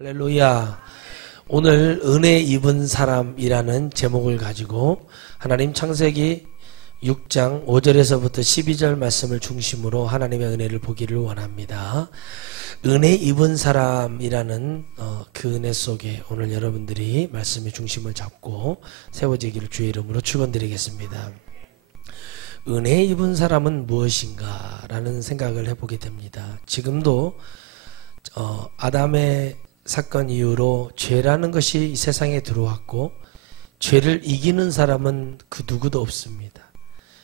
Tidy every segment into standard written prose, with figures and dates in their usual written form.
할렐루야. 오늘 은혜 입은 사람이라는 제목을 가지고 하나님 창세기 6장 5절에서부터 12절 말씀을 중심으로 하나님의 은혜를 보기를 원합니다. 은혜 입은 사람이라는 그 은혜 속에 오늘 여러분들이 말씀의 중심을 잡고 세워지기를 주의 이름으로 축원드리겠습니다. 은혜 입은 사람은 무엇인가 라는 생각을 해보게 됩니다. 지금도 아담의 사건 이후로 죄라는 것이 이 세상에 들어왔고 죄를 이기는 사람은 그 누구도 없습니다.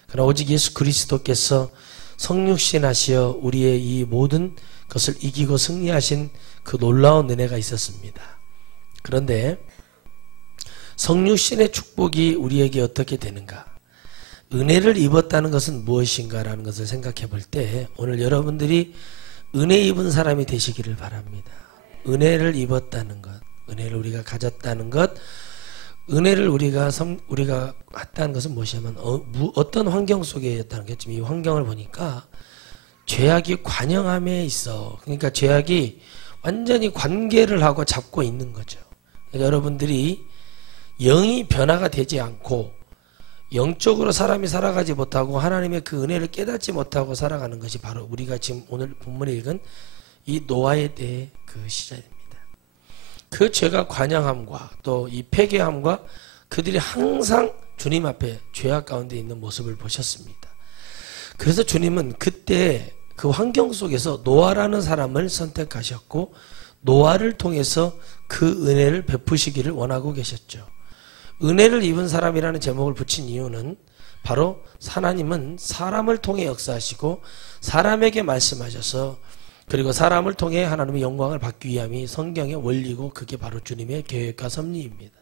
그러나 오직 예수 그리스도께서 성육신 하시어 우리의 이 모든 것을 이기고 승리하신 그 놀라운 은혜가 있었습니다. 그런데 성육신의 축복이 우리에게 어떻게 되는가? 은혜를 입었다는 것은 무엇인가라는 것을 생각해 볼 때 오늘 여러분들이 은혜 입은 사람이 되시기를 바랍니다. 은혜를 입었다는 것, 은혜를 우리가 가졌다는 것, 은혜를 우리가 했다는 것은 무엇이냐면 어떤 환경 속에였다는 게 지금 이 환경을 보니까 죄악이 관영함에 있어. 그러니까 죄악이 완전히 관계를 하고 잡고 있는 거죠. 그러니까 여러분들이 영이 변화가 되지 않고 영적으로 사람이 살아가지 못하고 하나님의 그 은혜를 깨닫지 못하고 살아가는 것이 바로 우리가 지금 오늘 본문에 읽은 이 노아에 대해 그 시절입니다. 그 죄가 관영함과 또 이 폐괴함과 그들이 항상 주님 앞에 죄악 가운데 있는 모습을 보셨습니다. 그래서 주님은 그때 그 환경 속에서 노아라는 사람을 선택하셨고 노아를 통해서 그 은혜를 베푸시기를 원하고 계셨죠. 은혜를 입은 사람이라는 제목을 붙인 이유는 바로 하나님은 사람을 통해 역사하시고 사람에게 말씀하셔서 그리고 사람을 통해 하나님의 영광을 받기 위함이 성경의 원리고 그게 바로 주님의 계획과 섭리입니다.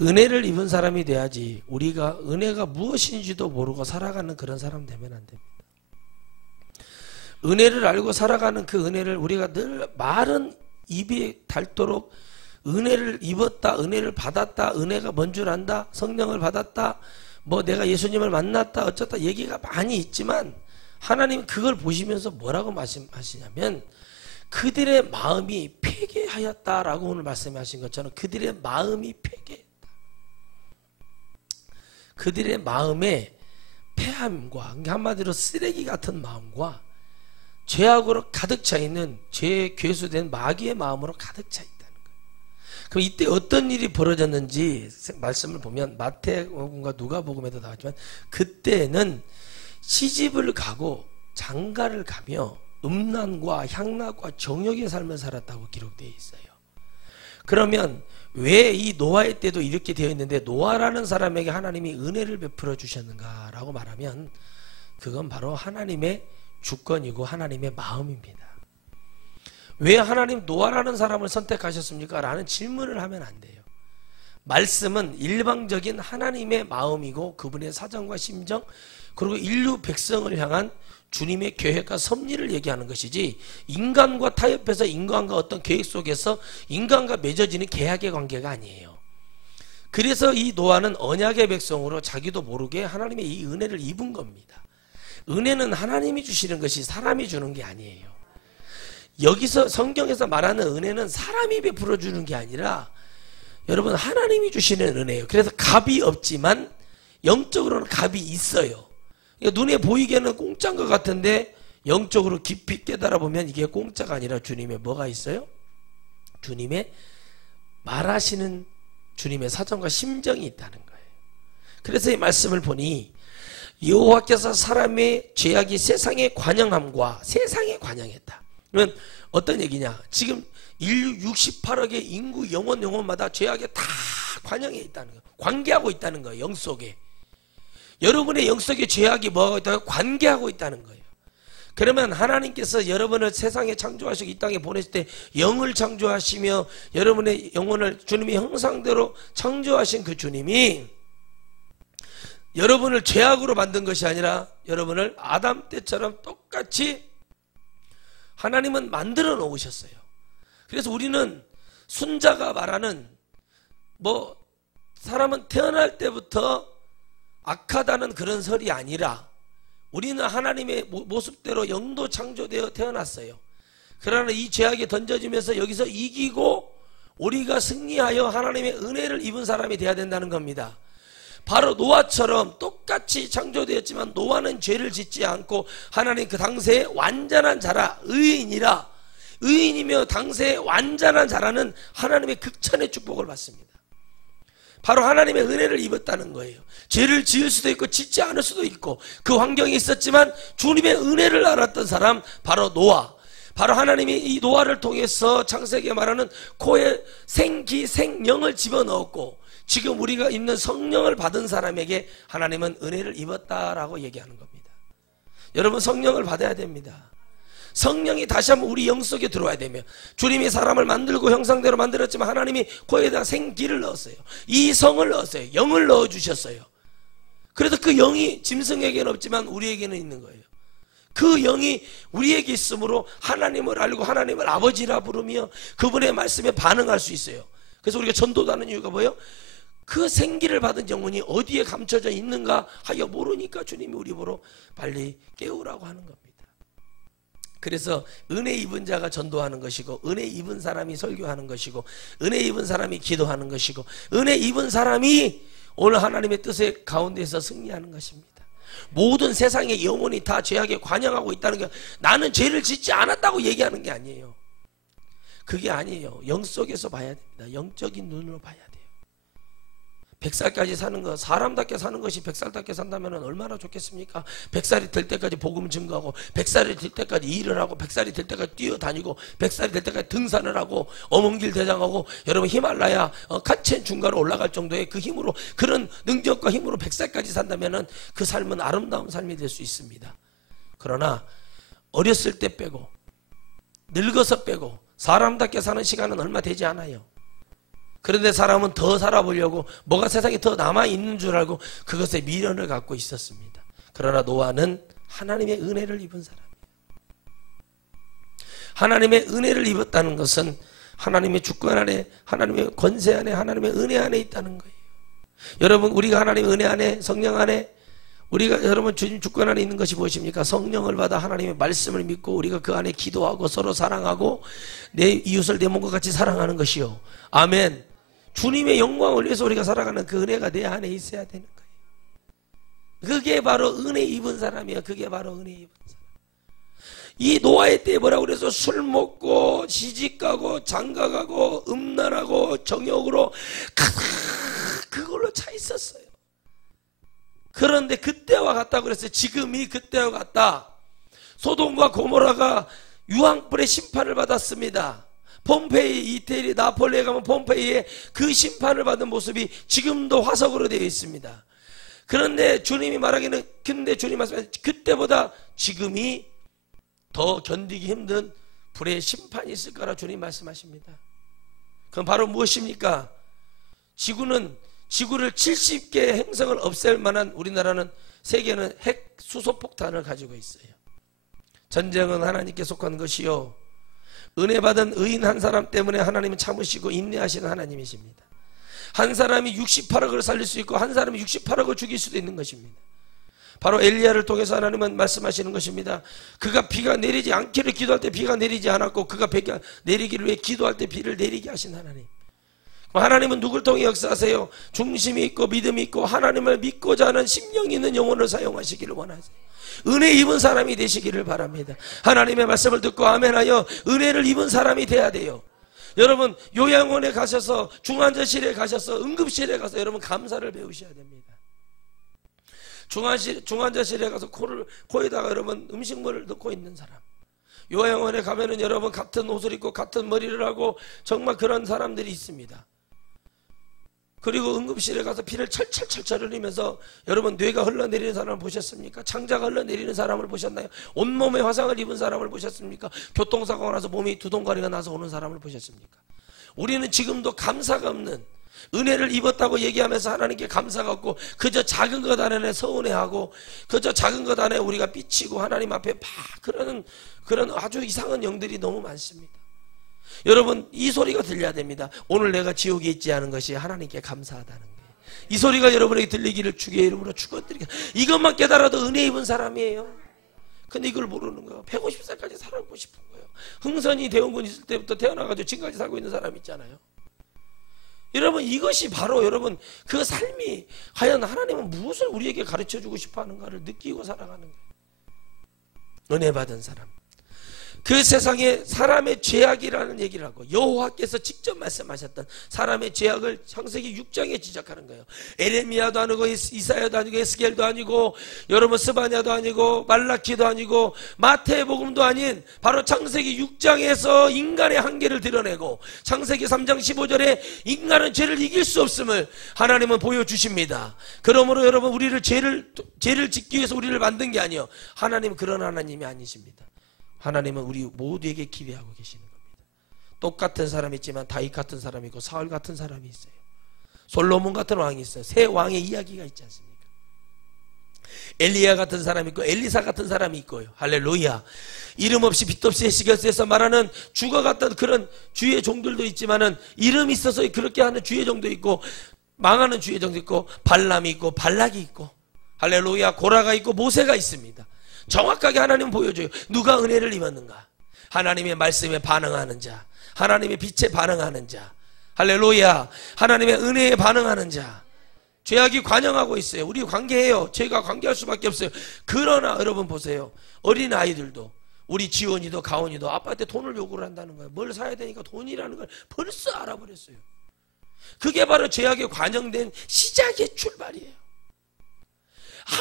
은혜를 입은 사람이 돼야지 우리가 은혜가 무엇인지도 모르고 살아가는 그런 사람 되면 안 됩니다. 은혜를 알고 살아가는 그 은혜를 우리가 늘 말은 입이 닳도록 은혜를 입었다, 은혜를 받았다, 은혜가 뭔 줄 안다, 성령을 받았다, 뭐 내가 예수님을 만났다, 어쩌다 얘기가 많이 있지만 하나님은 그걸 보시면서 뭐라고 말씀하시냐면 그들의 마음이 폐괴하였다라고 오늘 말씀하신 것처럼 그들의 마음이 폐괴했다. 그들의 마음에 폐함과 한마디로 쓰레기 같은 마음과 죄악으로 가득 차 있는 죄에 괴수된 마귀의 마음으로 가득 차 있다는 거예요. 그럼 이때 어떤 일이 벌어졌는지 말씀을 보면 마태복음과 누가복음에도 나왔지만 그때는 시집을 가고 장가를 가며 음란과 향락과 정욕의 삶을 살았다고 기록되어 있어요. 그러면 왜 이 노아의 때도 이렇게 되어 있는데 노아라는 사람에게 하나님이 은혜를 베풀어 주셨는가라고 말하면 그건 바로 하나님의 주권이고 하나님의 마음입니다. 왜 하나님 노아라는 사람을 선택하셨습니까? 라는 질문을 하면 안 돼요. 말씀은 일방적인 하나님의 마음이고 그분의 사정과 심정 그리고 인류 백성을 향한 주님의 계획과 섭리를 얘기하는 것이지 인간과 타협해서 인간과 어떤 계획 속에서 인간과 맺어지는 계약의 관계가 아니에요. 그래서 이 노아는 언약의 백성으로 자기도 모르게 하나님의 이 은혜를 입은 겁니다. 은혜는 하나님이 주시는 것이 사람이 주는 게 아니에요. 여기서 성경에서 말하는 은혜는 사람이 베풀어 주는 게 아니라 여러분 하나님이 주시는 은혜예요. 그래서 값이 없지만 영적으로는 값이 있어요. 눈에 보이기에는 공짜인 것 같은데 영적으로 깊이 깨달아 보면 이게 공짜가 아니라 주님의 뭐가 있어요? 주님의 말하시는 주님의 사정과 심정이 있다는 거예요. 그래서 이 말씀을 보니 여호와께서 사람의 죄악이 세상에 관영함과 세상에 관영했다. 그러면 어떤 얘기냐? 지금 인류 68억의 인구 영혼마다 죄악에 다 관영해 있다는 거예요. 관계하고 있다는 거예요. 영 속에. 여러분의 영 속에 죄악이 뭐하고 있다고 관계하고 있다는 거예요. 그러면 하나님께서 여러분을 세상에 창조하시고 이 땅에 보냈을 때 영을 창조하시며 여러분의 영혼을 주님의 형상대로 창조하신 그 주님이 여러분을 죄악으로 만든 것이 아니라 여러분을 아담 때처럼 똑같이 하나님은 만들어 놓으셨어요. 그래서 우리는 순자가 말하는 사람은 태어날 때부터 악하다는 그런 설이 아니라 우리는 하나님의 모습대로 영도 창조되어 태어났어요. 그러나 이 죄악에 던져지면서 여기서 이기고 우리가 승리하여 하나님의 은혜를 입은 사람이 되어야 된다는 겁니다. 바로 노아처럼 똑같이 창조되었지만 노아는 죄를 짓지 않고 하나님 그 당시에 완전한 자라, 의인이라, 의인이며 당시에 완전한 자라는 하나님의 극찬의 축복을 받습니다. 바로 하나님의 은혜를 입었다는 거예요. 죄를 지을 수도 있고 짓지 않을 수도 있고 그 환경이 있었지만 주님의 은혜를 알았던 사람, 바로 노아. 바로 하나님이 이 노아를 통해서 창세기에 말하는 코에 생기, 생명을 집어넣었고 지금 우리가 있는 성령을 받은 사람에게 하나님은 은혜를 입었다라고 얘기하는 겁니다. 여러분, 성령을 받아야 됩니다. 성령이 다시 한번 우리 영 속에 들어와야 되며, 주님이 사람을 만들고 형상대로 만들었지만 하나님이 코에다 생기를 넣었어요. 이 성을 넣었어요. 영을 넣어주셨어요. 그래서 그 영이 짐승에게는 없지만 우리에게는 있는 거예요. 그 영이 우리에게 있으므로 하나님을 알고 하나님을 아버지라 부르며 그분의 말씀에 반응할 수 있어요. 그래서 우리가 전도도 하는 이유가 뭐예요? 그 생기를 받은 영혼이 어디에 감춰져 있는가 하여 모르니까 주님이 우리 보러 빨리 깨우라고 하는 겁니다. 그래서 은혜 입은 자가 전도하는 것이고, 은혜 입은 사람이 설교하는 것이고, 은혜 입은 사람이 기도하는 것이고, 은혜 입은 사람이 오늘 하나님의 뜻의 가운데서 승리하는 것입니다. 모든 세상의 영혼이 다 죄악에 관영하고 있다는 게, 나는 죄를 짓지 않았다고 얘기하는 게 아니에요. 그게 아니에요. 영 속에서 봐야 됩니다. 영적인 눈으로 봐야 돼요. 100살까지 사는 것, 사람답게 사는 것이 100살답게 산다면 얼마나 좋겠습니까? 100살이 될 때까지 복음 증거하고, 100살이 될 때까지 일을 하고, 100살이 될 때까지 뛰어다니고, 100살이 될 때까지 등산을 하고, 어몽길 대장하고, 여러분 히말라야 칸첸 중가로 올라갈 정도의 그 힘으로, 그런 능력과 힘으로 100살까지 산다면 그 삶은 아름다운 삶이 될 수 있습니다. 그러나 어렸을 때 빼고 늙어서 빼고 사람답게 사는 시간은 얼마 되지 않아요. 그런데 사람은 더 살아보려고 뭐가 세상에 더 남아있는 줄 알고 그것에 미련을 갖고 있었습니다. 그러나 노아는 하나님의 은혜를 입은 사람이에요. 하나님의 은혜를 입었다는 것은 하나님의 주권 안에, 하나님의 권세 안에, 하나님의 은혜 안에 있다는 거예요. 여러분, 우리가 하나님의 은혜 안에, 성령 안에, 우리가 여러분 주님 주권 안에 있는 것이 무엇입니까? 성령을 받아 하나님의 말씀을 믿고 우리가 그 안에 기도하고 서로 사랑하고 내 이웃을 내 몸과 같이 사랑하는 것이요. 아멘. 주님의 영광을 위해서 우리가 살아가는 그 은혜가 내 안에 있어야 되는 거예요. 그게 바로 은혜 입은 사람이에요. 그게 바로 은혜 입은 사람. 이 노아의 때 뭐라고 그래서 술 먹고 시집가고 장가가고 음란하고 정욕으로 그걸로 차 있었어요. 그런데 그때와 같다고 그랬어요. 지금이 그때와 같다. 소돔과 고모라가 유황불의 심판을 받았습니다. 폼페이, 이태리, 나폴리에 가면 폼페이에 그 심판을 받은 모습이 지금도 화석으로 되어 있습니다. 그런데 주님이 말하기는, 근데 주님 말씀하시는 그때보다 지금이 더 견디기 힘든 불의 심판이 있을 거라 주님 말씀하십니다. 그럼 바로 무엇입니까? 지구를 70개의 행성을 없앨 만한, 우리나라는, 세계는 핵 수소폭탄을 가지고 있어요. 전쟁은 하나님께 속한 것이요, 은혜 받은 의인 한 사람 때문에 하나님은 참으시고 인내하시는 하나님이십니다. 한 사람이 68억을 살릴 수 있고 한 사람이 68억을 죽일 수도 있는 것입니다. 바로 엘리야를 통해서 하나님은 말씀하시는 것입니다. 그가 비가 내리지 않기를 기도할 때 비가 내리지 않았고, 그가 비가 내리기를 위해 기도할 때 비를 내리게 하신 하나님. 하나님은 누굴 통해 역사하세요? 중심이 있고 믿음이 있고 하나님을 믿고자 하는 심령이 있는 영혼을 사용하시기를 원하세요. 은혜 입은 사람이 되시기를 바랍니다. 하나님의 말씀을 듣고 아멘하여 은혜를 입은 사람이 돼야 돼요. 여러분, 요양원에 가셔서, 중환자실에 가셔서, 응급실에 가서 여러분 감사를 배우셔야 됩니다. 중환자실에 가서 코에다가 여러분 음식물을 넣고 있는 사람, 요양원에 가면은 여러분 같은 옷을 입고 같은 머리를 하고 정말 그런 사람들이 있습니다. 그리고 응급실에 가서 피를 철철철철 흘리면서 여러분 뇌가 흘러내리는 사람을 보셨습니까? 창자가 흘러내리는 사람을 보셨나요? 온몸에 화상을 입은 사람을 보셨습니까? 교통사고가 나서 몸이 두동가리가 나서 오는 사람을 보셨습니까? 우리는 지금도 감사가 없는, 은혜를 입었다고 얘기하면서 하나님께 감사가 없고 그저 작은 것 안에 서운해하고 그저 작은 것 안에 우리가 삐치고 하나님 앞에 막 그런 아주 이상한 영들이 너무 많습니다. 여러분, 이 소리가 들려야 됩니다. 오늘 내가 지옥에 있지 않은 것이 하나님께 감사하다는 거예요. 이 소리가 여러분에게 들리기를 주의 이름으로 축원드리겠습니다. 이것만 깨달아도 은혜 입은 사람이에요. 근데 이걸 모르는 거야. 150살까지 살고 싶은 거예요. 흥선이 대원군 있을 때부터 태어나가지고 지금까지 살고 있는 사람 있잖아요. 여러분, 이것이 바로 여러분 그 삶이 과연 하나님은 무엇을 우리에게 가르쳐주고 싶어하는가를 느끼고 살아가는 거예요. 은혜 받은 사람, 그 세상에 사람의 죄악이라는 얘기를 하고 여호와께서 직접 말씀하셨던 사람의 죄악을 창세기 6장에 지적하는 거예요. 에레미야도 아니고 이사야도 아니고 에스겔도 아니고 여러분 스바냐도 아니고 말라키도 아니고 마태복음도 아닌 바로 창세기 6장에서 인간의 한계를 드러내고 창세기 3장 15절에 인간은 죄를 이길 수 없음을 하나님은 보여주십니다. 그러므로 여러분, 우리를 죄를 짓기 위해서 우리를 만든 게 아니에요. 하나님은 그런 하나님이 아니십니다. 하나님은 우리 모두에게 기대하고 계시는 겁니다. 똑같은 사람이 있지만 다윗 같은 사람이 있고 사울 같은 사람이 있어요. 솔로몬 같은 왕이 있어요. 세 왕의 이야기가 있지 않습니까? 엘리야 같은 사람이 있고 엘리사 같은 사람이 있고요. 할렐루야. 이름 없이 빛 없이 에스겔서에서 말하는 주가 같던 그런 주의 종들도 있지만은 이름이 있어서 그렇게 하는 주의 종도 있고 망하는 주의 종도 있고 발람이 있고 발락이 있고 할렐루야. 고라가 있고 모세가 있습니다. 정확하게 하나님은 보여줘요. 누가 은혜를 입었는가? 하나님의 말씀에 반응하는 자, 하나님의 빛에 반응하는 자, 할렐루야. 하나님의 은혜에 반응하는 자. 죄악이 관영하고 있어요. 우리 관계해요. 죄가 관계할 수밖에 없어요. 그러나 여러분 보세요. 어린 아이들도 우리 지원이도 가온이도 아빠한테 돈을 요구를 한다는 거예요. 뭘 사야 되니까 돈이라는 걸 벌써 알아버렸어요. 그게 바로 죄악에 관영된 시작의 출발이에요.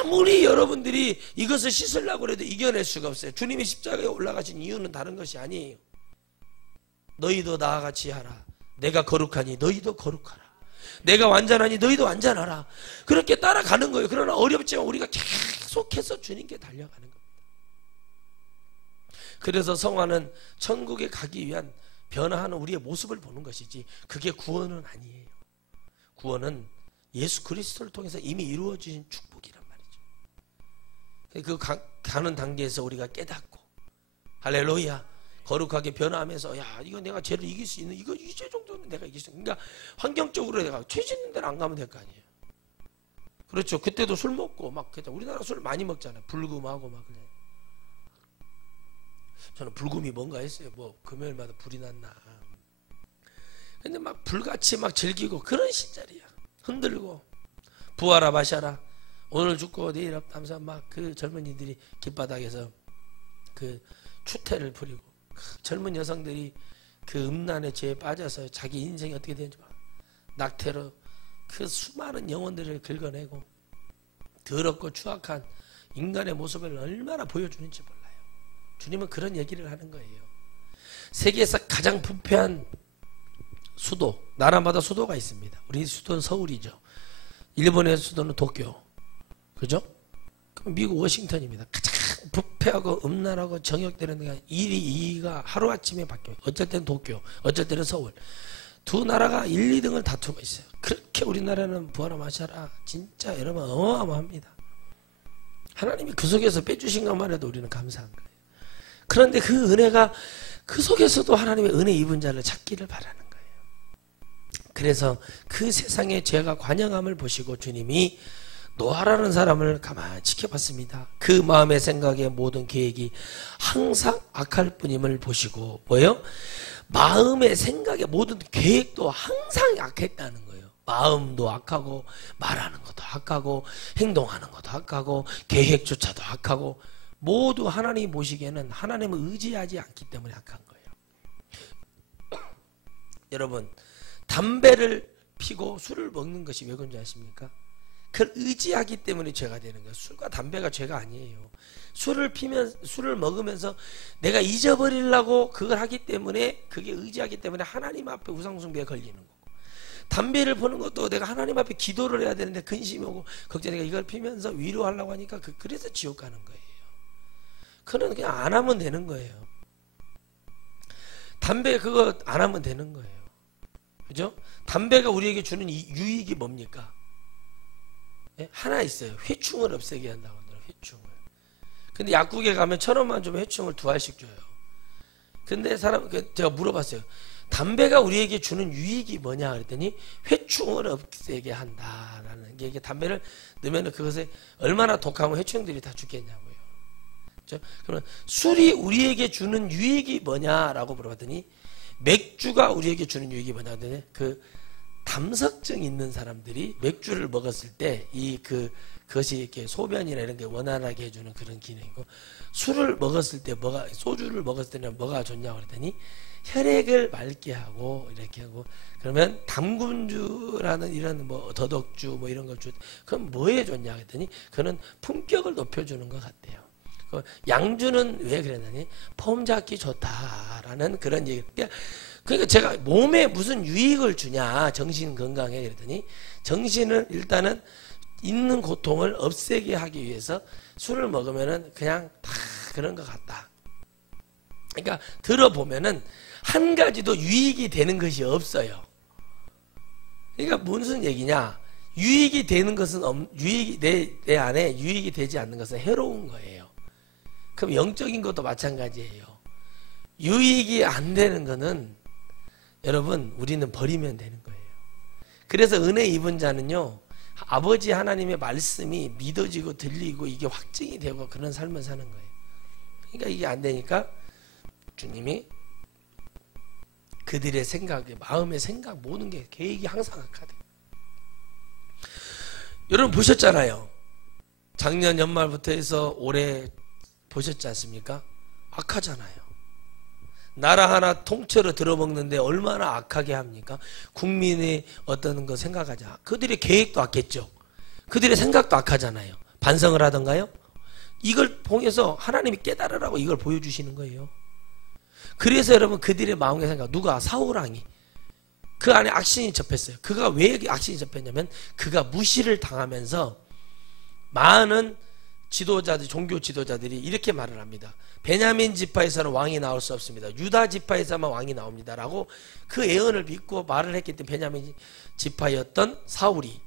아무리 여러분들이 이것을 씻으려고 해도 이겨낼 수가 없어요. 주님이 십자가에 올라가신 이유는 다른 것이 아니에요. 너희도 나와 같이 하라. 내가 거룩하니 너희도 거룩하라. 내가 완전하니 너희도 완전하라. 그렇게 따라가는 거예요. 그러나 어렵지만 우리가 계속해서 주님께 달려가는 겁니다. 그래서 성화는 천국에 가기 위한 변화하는 우리의 모습을 보는 것이지 그게 구원은 아니에요. 구원은 예수 그리스도를 통해서 이미 이루어진 축복이란 그 가는 단계에서 우리가 깨닫고 할렐루야 거룩하게 변화하면서 야 이거 내가 죄를 이길 수 있는 이거 이 죄 정도는 내가 이길 수 있는 그러니까 환경적으로 내가 죄 짓는 데는 안 가면 될 거 아니에요. 그렇죠. 그때도 술 먹고 막 우리나라 술 많이 먹잖아요. 불금하고 막 그래. 저는 불금이 뭔가 했어요. 뭐 금요일마다 불이 났나. 근데 막 불같이 막 즐기고 그런 시절이야. 흔들고 부하라 마셔라. 오늘 죽고 내일 없다면서 막 그 젊은이들이 길바닥에서 그 추태를 부리고 젊은 여성들이 그 음란의 죄에 빠져서 자기 인생이 어떻게 되는지 막 낙태로 그 수많은 영혼들을 긁어내고 더럽고 추악한 인간의 모습을 얼마나 보여주는지 몰라요. 주님은 그런 얘기를 하는 거예요. 세계에서 가장 부패한 수도, 나라마다 수도가 있습니다. 우리 수도는 서울이죠. 일본의 수도는 도쿄, 그죠? 미국 워싱턴입니다. 가장 부패하고 음란하고 정욕되는 데가 1위, 2위가 하루아침에 바뀌어요. 어쩔 때는 도쿄, 어쩔 때는 서울. 두 나라가 1, 2등을 다투고 있어요. 그렇게 우리나라는 부하라 마셔라. 진짜 여러분 어마어마합니다. 하나님이 그 속에서 빼주신 것만 해도 우리는 감사한 거예요. 그런데 그 은혜가 그 속에서도 하나님의 은혜 입은 자를 찾기를 바라는 거예요. 그래서 그 세상의 죄가 관영함을 보시고 주님이 노아라는 사람을 가만히 지켜봤습니다. 그 마음의 생각의 모든 계획이 항상 악할 뿐임을 보시고 뭐예요? 마음의 생각의 모든 계획도 항상 악했다는 거예요. 마음도 악하고 말하는 것도 악하고 행동하는 것도 악하고 계획조차도 악하고 모두 하나님이 보시기에는 하나님을 의지하지 않기 때문에 악한 거예요. 여러분 담배를 피고 술을 먹는 것이 왜 그런지 아십니까? 그걸 의지하기 때문에 죄가 되는 거예요. 술과 담배가 죄가 아니에요. 술을 먹으면서 내가 잊어버리려고 그걸 하기 때문에 그게 의지하기 때문에 하나님 앞에 우상숭배에 걸리는 거고 담배를 피는 것도 내가 하나님 앞에 기도를 해야 되는데 근심이 오고 걱정 내가 이걸 피면서 위로하려고 하니까 그래서 지옥 가는 거예요. 그는 그냥 안 하면 되는 거예요. 담배 그거 안 하면 되는 거예요. 그죠? 담배가 우리에게 주는 이 유익이 뭡니까? 하나 있어요. 회충을 없애게 한다고 하더라고요. 회충을. 근데 약국에 가면 1,000원만 주면 회충을 2알씩 줘요. 근데 제가 물어봤어요. 담배가 우리에게 주는 유익이 뭐냐 그랬더니 회충을 없애게 한다라는 게 이게 담배를 넣으면 그것에 얼마나 독하면 회충들이 다 죽겠냐고요. 그렇죠? 그러면 술이 우리에게 주는 유익이 뭐냐라고 물어봤더니 맥주가 우리에게 주는 유익이 뭐냐더니 그 담석증 있는 사람들이 맥주를 먹었을 때 그것이 이렇게 소변이나 이런 게 원활하게 해주는 그런 기능이고, 술을 먹었을 때 소주를 먹었을 때는 뭐가 좋냐고 그랬더니 혈액을 맑게 하고 이렇게 하고, 그러면 담금주라는 이런 뭐 더덕주 뭐 이런 걸 그럼 뭐에 좋냐 그랬더니 그는 품격을 높여주는 것 같대요. 양주는 왜 그랬느니 폼 잡기 좋다라는 그런 얘기. 그러니까 제가 몸에 무슨 유익을 주냐, 정신 건강에 그랬더니 정신을 일단은 있는 고통을 없애게 하기 위해서 술을 먹으면은 그냥 다 그런 것 같다. 그러니까 들어보면은 한 가지도 유익이 되는 것이 없어요. 그러니까 무슨 얘기냐? 유익이 되는 것은 유익이 내 안에 유익이 되지 않는 것은 해로운 거예요. 그럼 영적인 것도 마찬가지예요. 유익이 안 되는 거는 여러분 우리는 버리면 되는 거예요. 그래서 은혜 입은 자는요, 아버지 하나님의 말씀이 믿어지고 들리고 이게 확증이 되고 그런 삶을 사는 거예요. 그러니까 이게 안 되니까 주님이 그들의 생각에, 마음의 생각, 모든 게 계획이 항상 악하대. 여러분 보셨잖아요. 작년 연말부터 해서 올해 보셨지 않습니까? 악하잖아요. 나라 하나 통째로 들어먹는데 얼마나 악하게 합니까? 국민의 어떤 거 생각하지. 그들의 계획도 악했죠. 그들의 생각도 악하잖아요. 반성을 하던가요? 이걸 통해서 하나님이 깨달으라고 이걸 보여주시는 거예요. 그래서 여러분 그들의 마음의 생각, 누가? 사울왕이 그 안에 악신이 접했어요. 그가 왜 악신이 접했냐면 그가 무시를 당하면서 많은 지도자들, 종교 지도자들이 이렇게 말을 합니다. 베냐민 지파에서는 왕이 나올 수 없습니다. 유다 지파에서만 왕이 나옵니다. 라고 그 예언을 믿고 말을 했기 때문에 베냐민 지파였던 사울이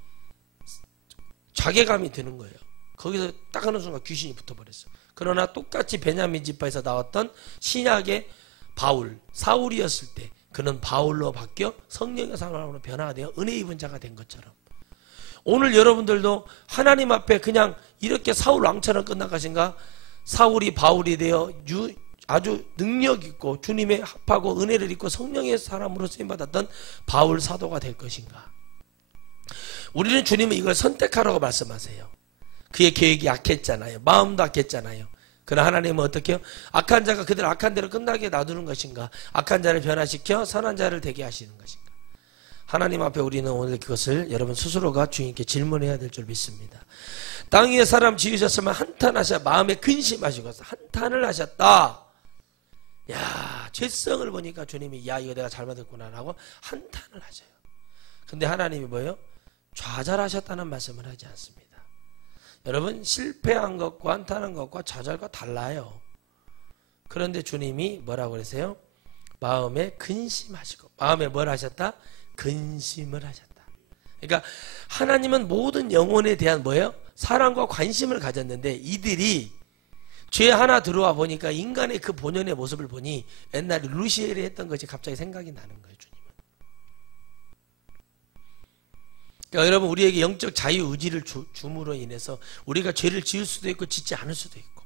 자괴감이 드는 거예요. 거기서 딱 하는 순간 귀신이 붙어버렸어요. 그러나 똑같이 베냐민 지파에서 나왔던 신약의 바울, 사울이었을 때 그는 바울로 바뀌어 성령의 사람으로 변화되어 은혜 입은 자가 된 것처럼 오늘 여러분들도 하나님 앞에 그냥 이렇게 사울 왕처럼 끝나가신가? 사울이 바울이 되어 아주 능력 있고 주님의 합하고 은혜를 입고 성령의 사람으로 쓰임받았던 바울 사도가 될 것인가? 우리는 주님은 이걸 선택하라고 말씀하세요. 그의 계획이 악했잖아요. 마음도 악했잖아요. 그러나 하나님은 어떻게 해요? 악한 자가 그들 악한 대로 끝나게 놔두는 것인가? 악한 자를 변화시켜 선한 자를 되게 하시는 것인가? 하나님 앞에 우리는 오늘 그것을 여러분 스스로가 주님께 질문해야 될 줄 믿습니다. 땅 위에 사람 지으셨으면 한탄하셔 마음에 근심하시고 한탄을 하셨다. 야, 죄성을 보니까 주님이 야 이거 내가 잘못했구나 라고 한탄을 하셔요. 근데 하나님이 뭐예요? 좌절하셨다는 말씀을 하지 않습니다. 여러분 실패한 것과 한탄한 것과 좌절과 달라요. 그런데 주님이 뭐라고 그러세요? 마음에 근심하시고 마음에 뭘 하셨다? 근심을 하셨다. 그러니까 하나님은 모든 영혼에 대한 뭐예요? 사랑과 관심을 가졌는데 이들이 죄 하나 들어와 보니까 인간의 그 본연의 모습을 보니 옛날에 루시엘이 했던 것이 갑자기 생각이 나는 거예요. 주님은. 그러니까 여러분 우리에게 영적 자유의지를 줌으로 인해서 우리가 죄를 지을 수도 있고 짓지 않을 수도 있고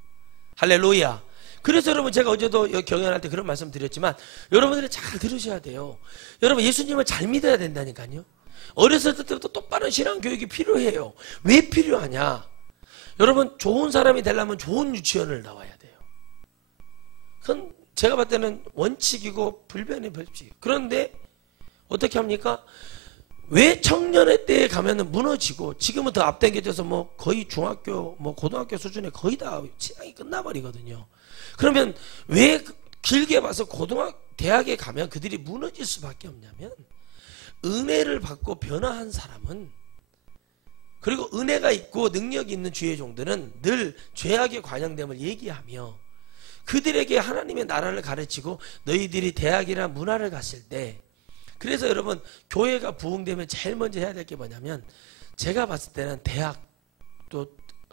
할렐루야. 그래서 여러분 제가 어제도 경연할 때 그런 말씀 드렸지만 여러분들이 잘 들으셔야 돼요. 여러분 예수님을 잘 믿어야 된다니까요. 어렸을 때부터 똑바른 신앙교육이 필요해요. 왜 필요하냐? 여러분 좋은 사람이 되려면 좋은 유치원을 나와야 돼요. 그건 제가 봤을 때는 원칙이고 불변의 법칙이에요. 그런데 어떻게 합니까? 왜 청년의 때에 가면은 무너지고 지금은 더 앞당겨져서 뭐 거의 중학교 뭐 고등학교 수준에 거의 다 신앙이 끝나버리거든요. 그러면 왜 길게 봐서 대학에 가면 그들이 무너질 수밖에 없냐면 은혜를 받고 변화한 사람은 그리고 은혜가 있고 능력이 있는 주의 종들은 늘 죄악의 관영됨을 얘기하며 그들에게 하나님의 나라를 가르치고 너희들이 대학이나 문화를 갔을 때 그래서 여러분 교회가 부흥되면 제일 먼저 해야 될 게 뭐냐면 제가 봤을 때는 대학 또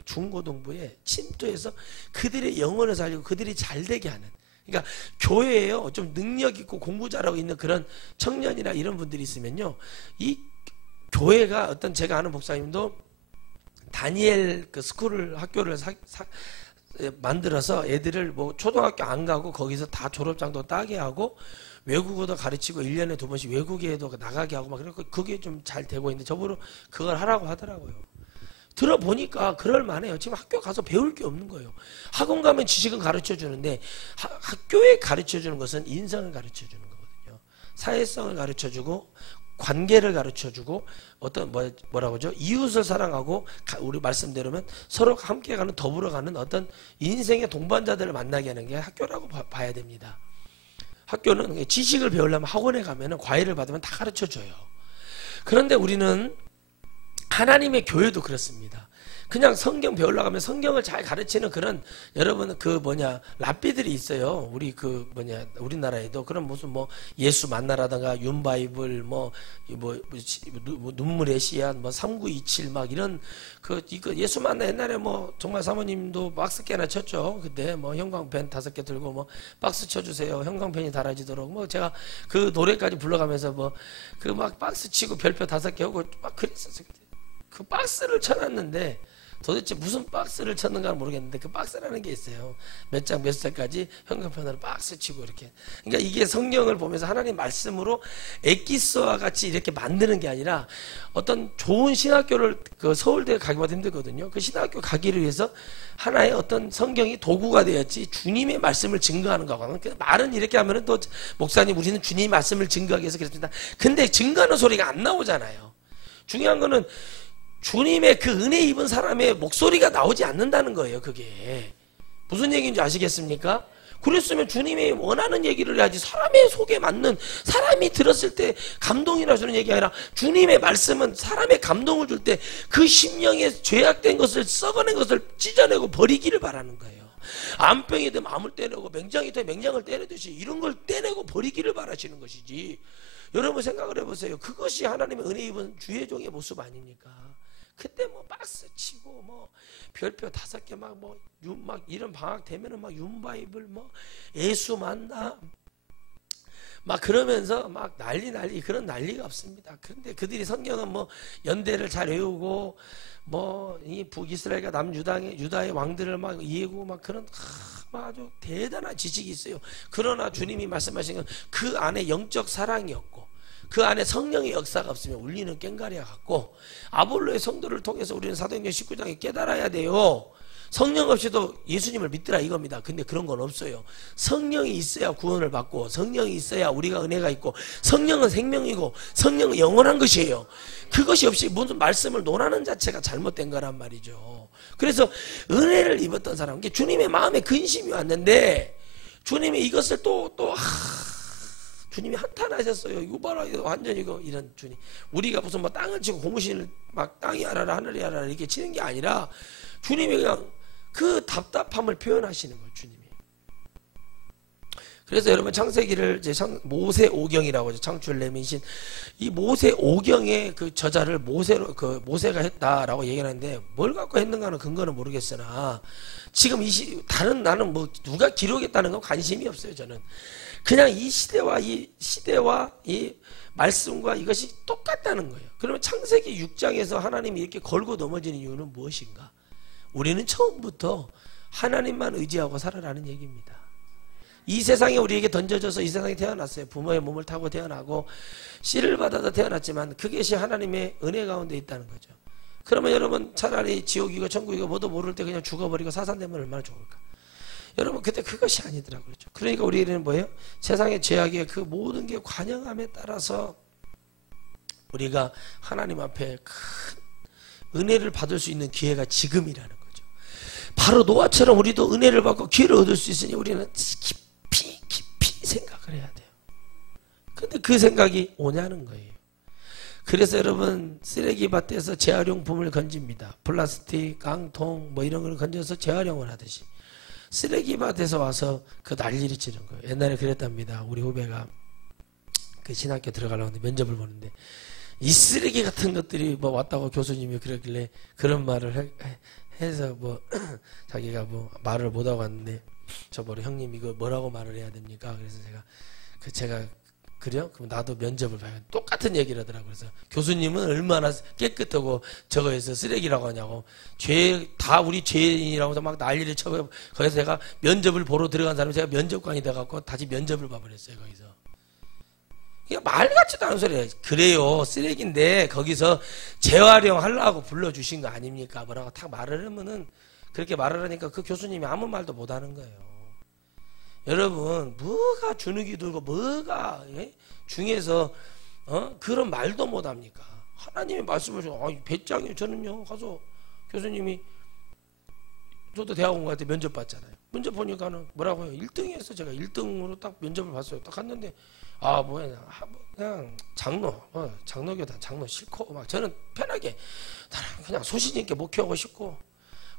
중고등부에 침투해서 그들의 영혼을 살리고 그들이 잘되게 하는 그러니까 교회에요 좀 능력 있고 공부 잘하고 있는 그런 청년이나 이런 분들이 있으면요 이 교회가 어떤 제가 아는 목사님도 다니엘 그 스쿨을 학교를 만들어서 애들을 뭐 초등학교 안 가고 거기서 다 졸업장도 따게 하고 외국어도 가르치고 1년에 2번씩 외국에도 나가게 하고 막 그래서 그게 좀 잘 되고 있는데 저보러 그걸 하라고 하더라고요. 들어보니까 그럴만해요. 지금 학교 가서 배울 게 없는 거예요. 학원 가면 지식은 가르쳐 주는데 학교에 가르쳐 주는 것은 인성을 가르쳐 주는 거거든요. 사회성을 가르쳐 주고 관계를 가르쳐 주고 어떤 뭐라고 하죠? 이웃을 사랑하고 우리 말씀대로면 서로 함께 가는 더불어 가는 어떤 인생의 동반자들을 만나게 하는 게 학교라고 봐야 됩니다. 학교는 지식을 배우려면 학원에 가면 과외를 받으면 다 가르쳐 줘요. 그런데 우리는 하나님의 교회도 그렇습니다. 그냥 성경 배우려고 하면 성경을 잘 가르치는 그런 여러분 랍비들이 있어요. 우리나라에도 그런 무슨 뭐 예수 만나라든가 윤바이블 눈물의 씨앗 3927 막 이런 이거 예수 만나 옛날에 뭐 정말 사모님도 박스 깨나 쳤죠. 그때 뭐 형광펜 5개 들고 뭐 박스 쳐주세요. 형광펜이 달아지도록 뭐 제가 그 노래까지 불러가면서 막 박스 치고 별표 5개 하고 막 그랬었어요. 그 박스를 쳐놨는데 도대체 무슨 박스를 쳤는가 모르겠는데 그 박스라는 게 있어요. 몇 장 몇 살까지 형광펜으로 박스 치고 이렇게. 그러니까 이게 성경을 보면서 하나님 말씀으로 엑기스와 같이 이렇게 만드는 게 아니라 어떤 좋은 신학교를 서울대에 가기보다 힘들거든요. 그 신학교 가기를 위해서 하나의 어떤 성경이 도구가 되었지 주님의 말씀을 증거하는 거거든요. 말은 이렇게 하면은 또 목사님 우리는 주님의 말씀을 증거하기 위해서 그랬습니다. 근데 증거하는 소리가 안 나오잖아요. 중요한 거는 주님의 그 은혜 입은 사람의 목소리가 나오지 않는다는 거예요. 그게 무슨 얘기인지 아시겠습니까? 그랬으면 주님이 원하는 얘기를 해야지. 사람의 속에 맞는, 사람이 들었을 때 감동이나 주는 얘기가 아니라 주님의 말씀은 사람의 감동을 줄 때 그 심령에 죄악된 것을, 썩어낸 것을 찢어내고 버리기를 바라는 거예요. 암병이 되면 암을 떼내고 맹장이 되면 맹장을 떼내듯이 이런 걸 떼내고 버리기를 바라시는 것이지. 여러분 생각을 해보세요. 그것이 하나님의 은혜 입은 주의 종의 모습 아닙니까? 그때 뭐 박스 치고 뭐 별표 5개 막 이런 방학 되면은 막 윤바이블 예수 만나 막 그러면서 막 난리 그런 난리가 없습니다. 그런데 그들이 성경은 연대를 잘 외우고 이 북이스라엘과 남유다의 왕들을 막 이해고 막 그런 아주 대단한 지식이 있어요. 그러나 주님이 말씀하신 건 그 안에 영적 사랑이 없고 그 안에 성령의 역사가 없으면 울리는 꽹과리와 같고, 아볼로의 성도를 통해서 우리는 사도행전 19장에 깨달아야 돼요. 성령 없이도 예수님을 믿더라 이겁니다. 근데 그런 건 없어요. 성령이 있어야 구원을 받고, 성령이 있어야 우리가 은혜가 있고, 성령은 생명이고 성령은 영원한 것이에요. 그것이 없이 무슨 말씀을 논하는 자체가 잘못된 거란 말이죠. 그래서 은혜를 입었던 사람, 주님의 마음에 근심이 왔는데 주님이 이것을 주님이 한탄하셨어요. 이거 봐라, 이거 완전 이런 주님. 우리가 무슨 땅을 치고 고무신을 막 땅이 알아라 하늘이 알아라 이렇게 치는 게 아니라 주님이 그냥 그 답답함을 표현하시는 거예요. 주님이. 그래서 여러분 창세기를 이제 모세 오경이라고 하죠. 창출 내민신. 이 모세 오경의 그 저자를 모세가 했다라고 얘기하는데 뭘 갖고 했는가는 근거는 모르겠으나 지금 나는 누가 기록했다는 건 관심이 없어요. 저는. 그냥 이 시대와 이 말씀과 이것이 똑같다는 거예요. 그러면 창세기 6장에서 하나님이 이렇게 걸고 넘어지는 이유는 무엇인가? 우리는 처음부터 하나님만 의지하고 살아라는 얘기입니다. 이 세상에 우리에게 던져져서 이 세상에 태어났어요. 부모의 몸을 타고 태어나고 씨를 받아서 태어났지만 그것이 하나님의 은혜 가운데 있다는 거죠. 그러면 여러분 차라리 지옥이고 천국이고 뭐도 모를 때 그냥 죽어버리고 사산되면 얼마나 좋을까? 여러분 그때 그것이 아니더라고요. 그러니까 우리는 뭐예요? 세상의 죄악의 그 모든 게 관영함에 따라서 우리가 하나님 앞에 큰 은혜를 받을 수 있는 기회가 지금이라는 거죠. 바로 노아처럼 우리도 은혜를 받고 기회를 얻을 수 있으니 우리는 깊이 생각을 해야 돼요. 근데 그 생각이 오냐는 거예요. 그래서 여러분 쓰레기밭에서 재활용품을 건집니다. 플라스틱, 깡통 이런 걸 건져서 재활용을 하듯이 쓰레기밭에서 와서 그 난리를 치는 거예요. 옛날에 그랬답니다. 우리 후배가 그 신학교 들어가려고 하는데 면접을 보는데 이 쓰레기 같은 것들이 왔다고 교수님이 그러길래 그런 말을 해서 자기가 말을 못하고 왔는데 저보고 형님 이거 뭐라고 말을 해야 됩니까? 그래서 제가 그래요? 그럼 나도 면접을 봐야 똑같은 얘기를 하더라고요. 그래서 교수님은 얼마나 깨끗하고 저거에서 쓰레기라고 하냐고. 다 우리 죄인이라고 해서 막 난리를 쳐요. 거기서 제가 면접을 보러 들어간 사람이 제가 면접관이 돼갖고 다시 면접을 봐버렸어요. 거기서. 그러니까 말 같지도 않은 소리예요. 그래요. 쓰레기인데 거기서 재활용하려고 불러주신 거 아닙니까? 뭐라고 탁 말을 하면은 그렇게 말을 하니까 그 교수님이 아무 말도 못하는 거예요. 여러분 뭐가 주눅이 들고 뭐가 중에서 그런 말도 못합니까? 하나님이 말씀을 배짱이에요. 저는요 가서 교수님이 저도 대학원 갈 때 면접 봤잖아요. 면접 보니까는 뭐라고 해요? 1등이었어. 제가 1등으로 딱 면접을 봤어요. 딱 갔는데 그냥 장로교단 장로 싫고 막 저는 편하게 나는 그냥 소신 있게 목회하고 싶고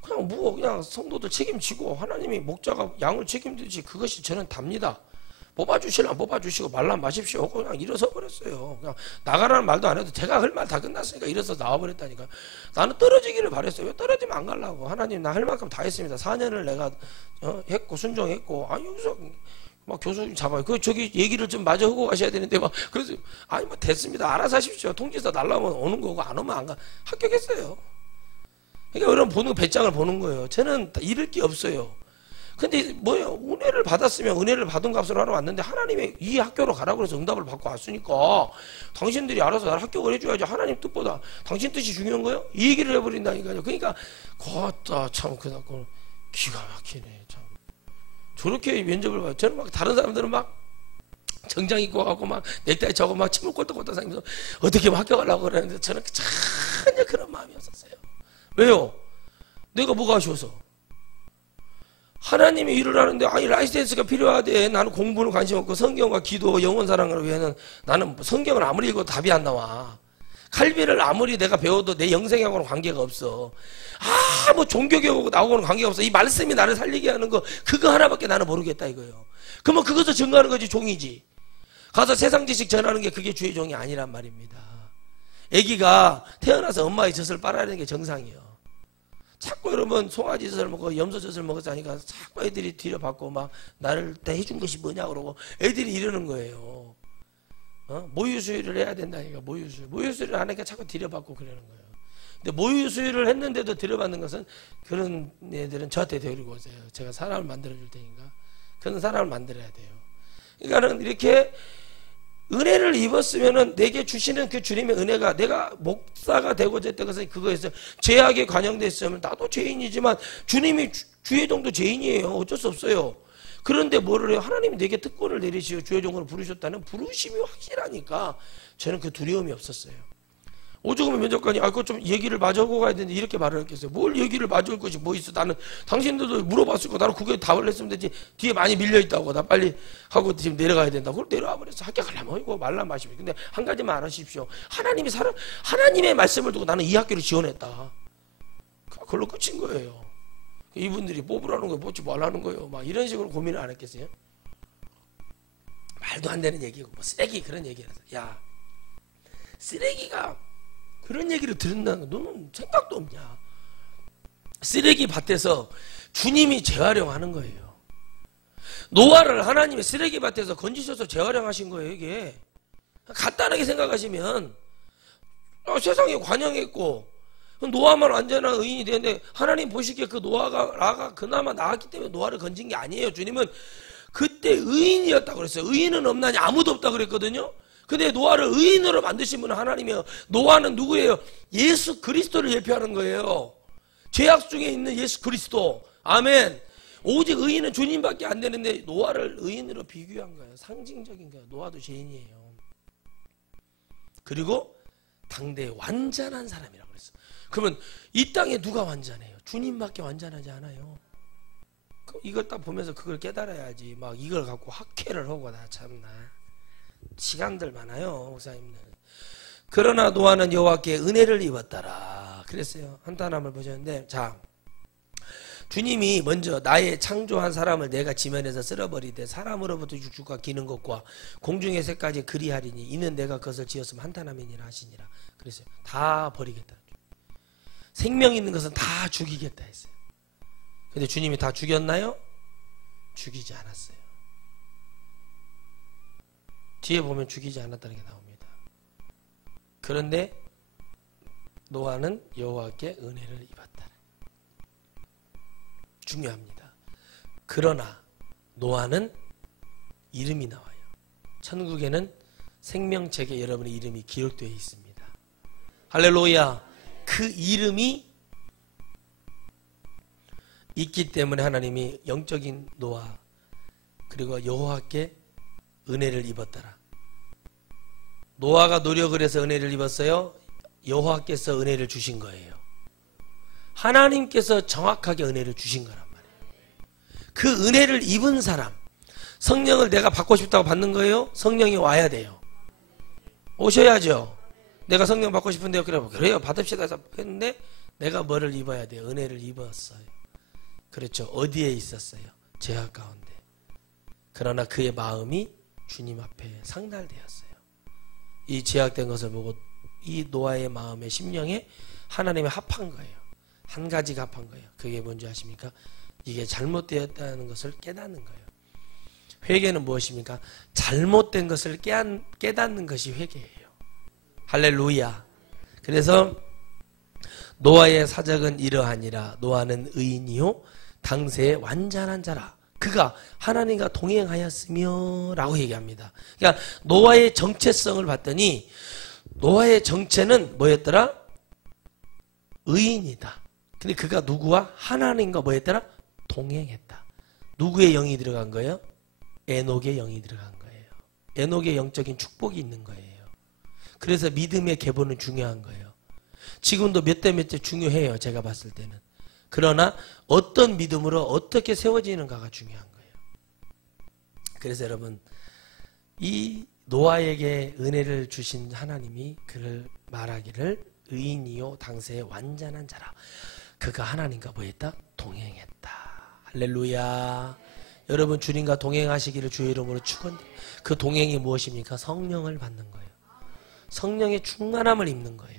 그냥 성도들 책임지고 하나님이 목자가 양을 책임지지 그것이 저는 답니다. 뽑아주시려면 뽑아주시고 말라 마십시오. 그냥 일어서 버렸어요. 그냥 나가라는 말도 안 해도 제가 할 말 다 끝났으니까 일어서 나와버렸다니까. 나는 떨어지기를 바랬어요. 왜 떨어지면 안 가려고. 하나님 나 할 만큼 다 했습니다. 4년을 내가 했고 순종했고 여기서 막 교수님 잡아요. 저기 얘기를 좀 마저 하고 가셔야 되는데 막 그래서 뭐 됐습니다. 알아서 하십시오. 통지서 날라오면 오는 거고 안 오면 안 가. 합격했어요. 그러니까 여러분 보는 배짱을 보는 거예요. 저는 잃을 게 없어요. 근데 뭐예요? 은혜를 받았으면 은혜를 받은 값을 하러 왔는데 하나님이 이 학교로 가라고 해서 응답을 받고 왔으니까 당신들이 알아서 나를 합격을 해줘야지. 하나님 뜻보다 당신 뜻이 중요한 거예요? 이 얘기를 해버린다니까요. 그러니까 거다 참 그다고 기가 막히네. 참 저렇게 면접을 봐요. 저는 막 다른 사람들은 막 정장 입고 가고 막 넥타이 차고 막 침을 꼴떡꼴떡 사면서 어떻게 합격하려고 그러는데 저는 전혀 그런 마음이 없었어요. 왜요? 내가 뭐가 아쉬워서? 하나님이 일을 하는데 라이센스가 필요하대. 나는 공부는 관심 없고 성경과 기도, 영원 사랑을 위해는 나는 성경을 아무리 읽어도 답이 안 나와. 칼빈을 아무리 내가 배워도 내 영생하고는 관계가 없어. 뭐 종교교육하고 나하고는 관계가 없어. 이 말씀이 나를 살리게 하는 거 그거 하나밖에 나는 모르겠다 이거예요. 그러면 그것을 증거하는 거지 종이지. 가서 세상 지식 전하는 게 그게 주의 종이 아니란 말입니다. 아기가 태어나서 엄마의 젖을 빨아내는 게 정상이에요. 자꾸 여러분 송아지 젖을 먹고 염소 젖을 먹었지 하니까 자꾸 애들이 뒤려받고 막 나를 다 해준 것이 뭐냐 그러고 애들이 이러는 거예요. 모유수유를 해야 된다니까. 모유수유를 안 하니까 자꾸 뒤려받고 그러는 거예요. 근데 모유수유를 했는데도 뒤려받는 것은 그런 애들은 저한테 데리고 오세요. 제가 사람을 만들어 줄 테니까 그런 사람을 만들어야 돼요. 그러니까는 이렇게 은혜를 입었으면은 내게 주시는 그 주님의 은혜가 내가 목사가 되고자 했던 것은 그거였어요. 죄악에 관영됐으면 나도 죄인이지만 주님이 주의종도 죄인이에요. 어쩔 수 없어요. 그런데 뭐를 해요? 하나님이 내게 특권을 내리시고 주의종으로 부르셨다는 부르심이 확실하니까 저는 그 두려움이 없었어요. 오죽하면 면접관이 그거 좀 얘기를 마저 하고 가야 되는데 이렇게 말을 했겠어요. 뭘 얘기를 마저 할 것이 뭐 있어. 나는 당신들도 물어봤을 거 나는 그게 답을 했으면 되지. 뒤에 많이 밀려있다고 나 빨리 하고 지금 내려가야 된다고. 그걸 내려와 버렸어. 합격하려면 이거 말라 마시면. 근데 한 가지만 알아주십시오. 하나님의 말씀을 두고 나는 이 학교를 지원했다. 그걸로 끝인 거예요. 이분들이 뽑으라는 거예요. 뽑지 말라는 거예요. 막 이런 식으로 고민을 안 했겠어요? 말도 안 되는 얘기고 뭐 쓰레기 그런 얘기를 해서 야 쓰레기가 그런 얘기를 들은다는 거 너는 생각도 없냐. 쓰레기 밭에서 주님이 재활용하는 거예요. 노아를 하나님이 쓰레기 밭에서 건지셔서 재활용하신 거예요. 이게 간단하게 생각하시면 세상에 관영했고 노아만 완전한 의인이 되는데 하나님 보시기에 그 노아가 그나마 나았기 때문에 노아를 건진 게 아니에요. 주님은 그때 의인이었다고 그랬어요. 의인은 없나니 아무도 없다 그랬거든요. 근데 노아를 의인으로 만드신 분은 하나님이에요. 노아는 누구예요? 예수 그리스도를 예표하는 거예요. 죄악 중에 있는 예수 그리스도. 아멘. 오직 의인은 주님밖에 안 되는데 노아를 의인으로 비교한 거예요. 상징적인 거예요. 노아도 죄인이에요. 그리고 당대에 완전한 사람이라고 그랬어요. 그러면 이 땅에 누가 완전해요? 주님밖에 완전하지 않아요. 이걸 딱 보면서 그걸 깨달아야지. 막 이걸 갖고 학회를 하고 나 참나. 시간들 많아요, 목사님들. 그러나 노아는 여호와께 은혜를 입었더라. 그랬어요. 한탄함을 보셨는데, 자, 주님이 먼저 나의 창조한 사람을 내가 지면에서 쓸어버리되 사람으로부터 육축과 기는 것과 공중의 새까지 그리하리니 이는 내가 그것을 지었으면 한탄함이니라 하시니라. 그랬어요. 다 버리겠다. 생명 있는 것은 다 죽이겠다 했어요. 근데 주님이 다 죽였나요? 죽이지 않았어요. 뒤에 보면 죽이지 않았다는 게 나옵니다. 그런데 노아는 여호와께 은혜를 입었다. 중요합니다. 그러나 노아는 이름이 나와요. 천국에는 생명책에 여러분의 이름이 기록되어 있습니다. 할렐루야. 그 이름이 있기 때문에 하나님이 영적인 노아 그리고 여호와께 은혜를 입었더라. 노아가 노력을 해서 은혜를 입었어요? 여호와께서 은혜를 주신 거예요. 하나님께서 정확하게 은혜를 주신 거란 말이에요. 그 은혜를 입은 사람, 성령을 내가 받고 싶다고 받는 거예요? 성령이 와야 돼요. 오셔야죠. 내가 성령 받고 싶은데요. 그래요. 받읍시다 했는데 내가 뭐를 입어야 돼요? 은혜를 입었어요. 그렇죠. 어디에 있었어요? 죄악 가운데. 그러나 그의 마음이 주님 앞에 상달되었어요. 이 죄악된 것을 보고 이 노아의 마음에 심령에 하나님의 합한 거예요. 한 가지가 합한 거예요. 그게 뭔지 아십니까? 이게 잘못되었다는 것을 깨닫는 거예요. 회개는 무엇입니까? 잘못된 것을 깨닫는 것이 회개예요. 할렐루야. 그래서 노아의 사적은 이러하니라. 노아는 의인이요 당세의 완전한 자라. 그가 하나님과 동행하였으며 라고 얘기합니다. 그러니까 노아의 정체성을 봤더니 노아의 정체는 뭐였더라? 의인이다. 근데 그가 누구와? 하나님과 뭐였더라? 동행했다. 누구의 영이 들어간 거예요? 에녹의 영이 들어간 거예요. 에녹의 영적인 축복이 있는 거예요. 그래서 믿음의 계보는 중요한 거예요. 지금도 몇 대 몇째 중요해요. 제가 봤을 때는. 그러나 어떤 믿음으로 어떻게 세워지는가가 중요한 거예요. 그래서 여러분 이 노아에게 은혜를 주신 하나님이 그를 말하기를 의인이요 당세의 완전한 자라. 그가 하나님과 뭐했다? 동행했다. 할렐루야. 여러분 주님과 동행하시기를 주의 이름으로 축원드립니다. 그 동행이 무엇입니까? 성령을 받는 거예요. 성령의 충만함을 입는 거예요.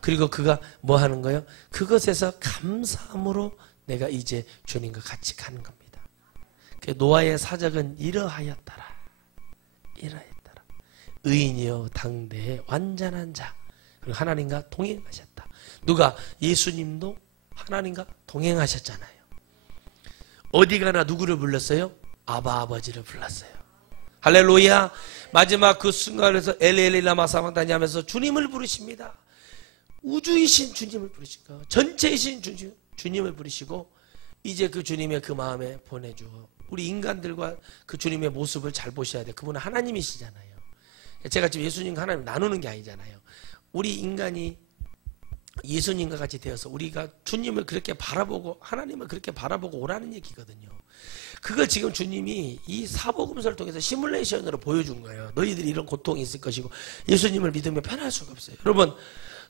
그리고 그가 뭐 하는 거예요? 그것에서 감사함으로 내가 이제 주님과 같이 가는 겁니다. 노아의 사적은 이러하였더라. 이러했더라. 의인이요 당대의 완전한 자. 그리고 하나님과 동행하셨다. 누가? 예수님도 하나님과 동행하셨잖아요. 어디 가나 누구를 불렀어요? 아바 아버지를 불렀어요. 할렐루야. 마지막 그 순간에서 엘리 라마 사박다니 하면서 주님을 부르십니다. 우주이신 주님을 부르시고 전체이신 주님을 부르시고 이제 그 주님의 그 마음에 보내주고 우리 인간들과 그 주님의 모습을 잘 보셔야 돼요. 그분은 하나님이시잖아요. 제가 지금 예수님과 하나님 나누는 게 아니잖아요. 우리 인간이 예수님과 같이 되어서 우리가 주님을 그렇게 바라보고 하나님을 그렇게 바라보고 오라는 얘기거든요. 그걸 지금 주님이 이 사복음서를 통해서 시뮬레이션으로 보여준 거예요. 너희들이 이런 고통이 있을 것이고 예수님을 믿으면 편할 수가 없어요. 여러분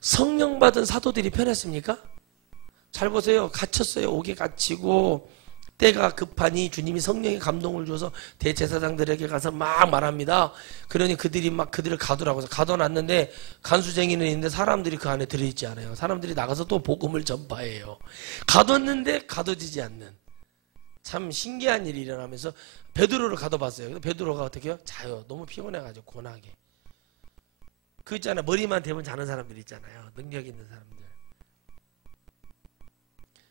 성령 받은 사도들이 편했습니까? 잘 보세요. 갇혔어요. 옥에 갇히고 때가 급하니 주님이 성령의 감동을 줘서 대제사장들에게 가서 막 말합니다. 그러니 그들이 막 그들을 가두라고 해서 가둬놨는데 간수쟁이는 있는데 사람들이 그 안에 들어있지 않아요. 사람들이 나가서 또 복음을 전파해요. 가뒀는데 가둬지지 않는 참 신기한 일이 일어나면서 베드로를 가둬봤어요. 베드로가 어떻게 해요? 자요. 너무 피곤해가지고 고나게. 그 있잖아요. 머리만 대면 자는 사람들 있잖아요. 능력 있는 사람들.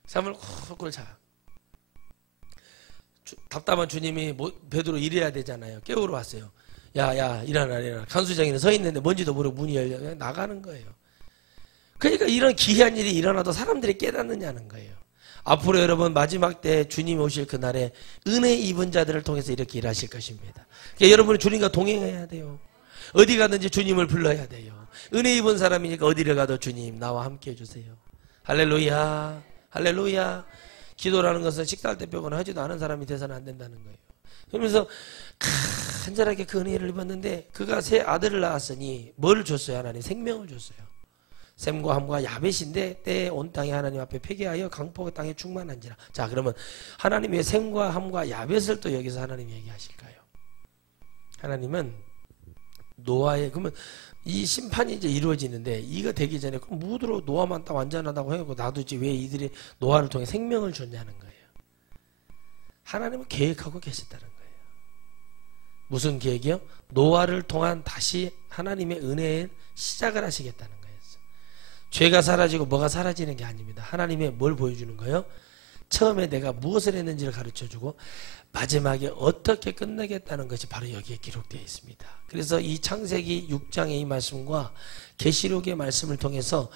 잠을 꿀꿀 자요. 답답한 주님이 베드로 일해야 되잖아요. 깨우러 왔어요. 야 일어나. 간수장이는 서 있는데 뭔지도 모르고 문이 열려 그냥 나가는 거예요. 그러니까 이런 기이한 일이 일어나도 사람들이 깨닫느냐는 거예요. 앞으로 여러분 마지막 때 주님 오실 그날에 은혜 입은 자들을 통해서 이렇게 일하실 것입니다. 그러니까 여러분은 주님과 동행해야 돼요. 어디 가든지 주님을 불러야 돼요. 은혜 입은 사람이니까 어디를 가도 주님 나와 함께 해주세요. 할렐루야. 할렐루야. 기도라는 것은 식사할 때 빼고는 하지도 않은 사람이 돼서는 안 된다는 거예요. 그러면서 간절하게 그 은혜를 입었는데 그가 새 아들을 낳았으니 뭘 줬어요? 하나님 생명을 줬어요. 셈과 함과 야벳인데 때에 온 땅에 하나님 앞에 회개하여 강포 땅에 충만한지라. 자 그러면 하나님의 셈과 함과 야벳을 또 여기서 하나님 얘기하실까요? 하나님은 노아의 그러면 이 심판이 이제 이루어지는데 이거 되기 전에 그럼 무드로 노아만 딱 완전하다고 해고 놔두지 왜 이들이 노아를 통해 생명을 줬냐는 거예요. 하나님은 계획하고 계셨다는 거예요. 무슨 계획이요? 노아를 통한 다시 하나님의 은혜의 시작을 하시겠다는 거예요. 죄가 사라지고 뭐가 사라지는 게 아닙니다. 하나님의 뭘 보여주는 거예요? 처음에 내가 무엇을 했는지를 가르쳐주고 마지막에 어떻게 끝내겠다는 것이 바로 여기에 기록되어 있습니다. 그래서 이 창세기 6장의 이 말씀과 계시록의 말씀을 통해서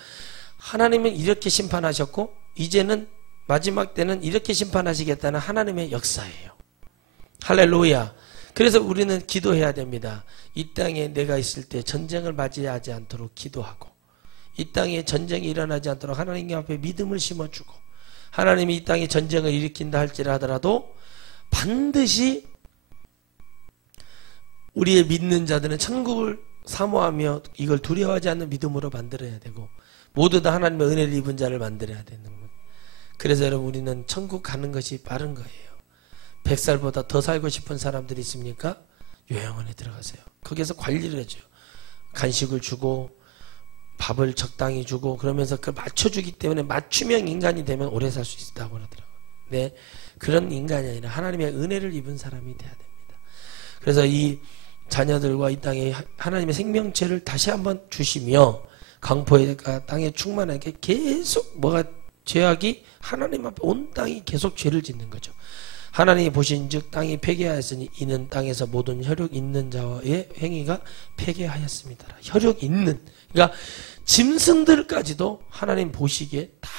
하나님은 이렇게 심판하셨고 이제는 마지막 때는 이렇게 심판하시겠다는 하나님의 역사예요. 할렐루야. 그래서 우리는 기도해야 됩니다. 이 땅에 내가 있을 때 전쟁을 맞이하지 않도록 기도하고 이 땅에 전쟁이 일어나지 않도록 하나님 앞에 믿음을 심어주고 하나님이 이 땅에 전쟁을 일으킨다 할지라도 반드시 우리의 믿는 자들은 천국을 사모하며 이걸 두려워하지 않는 믿음으로 만들어야 되고 모두 다 하나님의 은혜를 입은 자를 만들어야 되는 거예요. 그래서 여러분 우리는 천국 가는 것이 빠른 거예요. 100살보다 더 살고 싶은 사람들이 있습니까? 요양원에 들어가세요. 거기서 관리를 해줘요. 간식을 주고 밥을 적당히 주고 그러면서 그걸 맞춰주기 때문에 맞춤형 인간이 되면 오래 살 수 있다고 그러더라고요. 네, 그런 인간이 아니라 하나님의 은혜를 입은 사람이 돼야 됩니다. 그래서 이 자녀들과 이 땅에 하나님의 생명체를 다시 한번 주시며 강포가 땅에 충만하게 계속 뭐가 죄악이 하나님 앞에 온 땅이 계속 죄를 짓는 거죠. 하나님이 보신즉 땅이 폐괴하였으니 이는 땅에서 모든 혈육 있는 자의 행위가 폐괴하였습니다. 혈육 있는, 그러니까 짐승들까지도 하나님 보시기에 다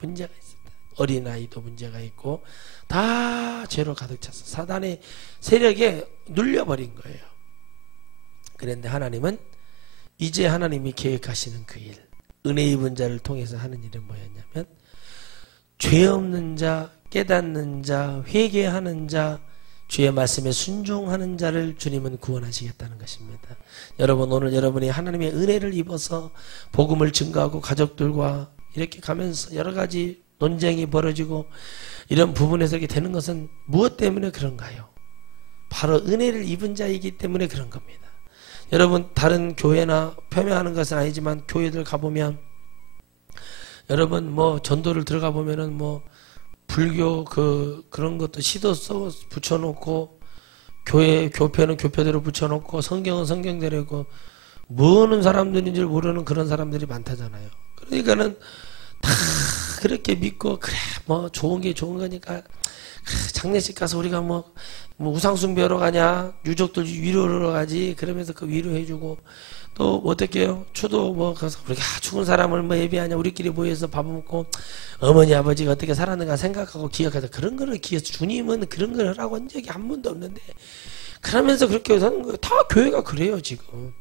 문제가 있습니다. 어린아이도 문제가 있고 다 죄로 가득 차서 사단의 세력에 눌려버린 거예요. 그런데 하나님은 이제 하나님이 계획하시는 그 일, 은혜 입은 자를 통해서 하는 일은 뭐였냐면 죄 없는 자, 깨닫는 자, 회개하는 자, 주의 말씀에 순종하는 자를 주님은 구원하시겠다는 것입니다. 여러분 오늘 여러분이 하나님의 은혜를 입어서 복음을 증거하고 가족들과 이렇게 가면서 여러 가지 논쟁이 벌어지고 이런 부분에서 이렇게 되는 것은 무엇 때문에 그런가요? 바로 은혜를 입은 자이기 때문에 그런 겁니다. 여러분 다른 교회나 폄훼하는 것은 아니지만 교회들 가보면 여러분 뭐 전도를 들어가 보면은 뭐 불교 그런 것도 시도 써 붙여놓고 교회 교표는 교표대로 붙여놓고 성경은 성경대로고 뭐는 사람들인 줄 모르는 그런 사람들이 많다잖아요. 그러니까는 다 그렇게 믿고 그래 뭐 좋은 게 좋은 거니까 장례식 가서 우리가 뭐 우상숭배하러 가냐 유족들 위로하러 가지 그러면서 그 위로해주고 또 어떻게 해요? 추도 뭐 가서 우리가 죽은 사람을 뭐 예배하냐 우리끼리 모여서 밥 먹고 어머니 아버지가 어떻게 살았는가 생각하고 기억하자 그런 거를 기억해서 주님은 그런 걸 하라고 한 적이 한 번도 없는데 그러면서 그렇게 사는 거예요. 다 교회가 그래요 지금.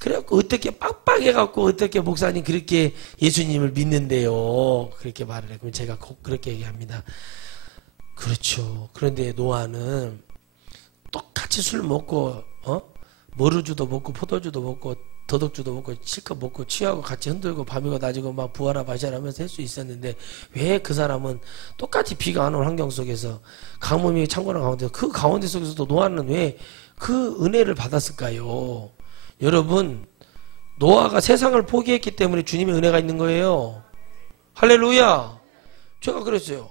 그래갖고 어떻게 빡빡해갖고 어떻게 목사님 그렇게 예수님을 믿는데요 그렇게 말을 해. 그럼 제가 꼭 그렇게 얘기합니다. 그렇죠. 그런데 노아는 똑같이 술 먹고 머루주도 먹고 포도주도 먹고 더덕주도 먹고 실컷 먹고 취하고 같이 흔들고 밤이고 낮이고 막 부하라 마시라 하면서 할 수 있었는데 왜 그 사람은 똑같이 비가 안 온 환경 속에서 가뭄이 창고랑 가운데 그 가운데 속에서도 노아는 왜 그 은혜를 받았을까요? 여러분 노아가 세상을 포기했기 때문에 주님의 은혜가 있는 거예요. 할렐루야. 제가 그랬어요.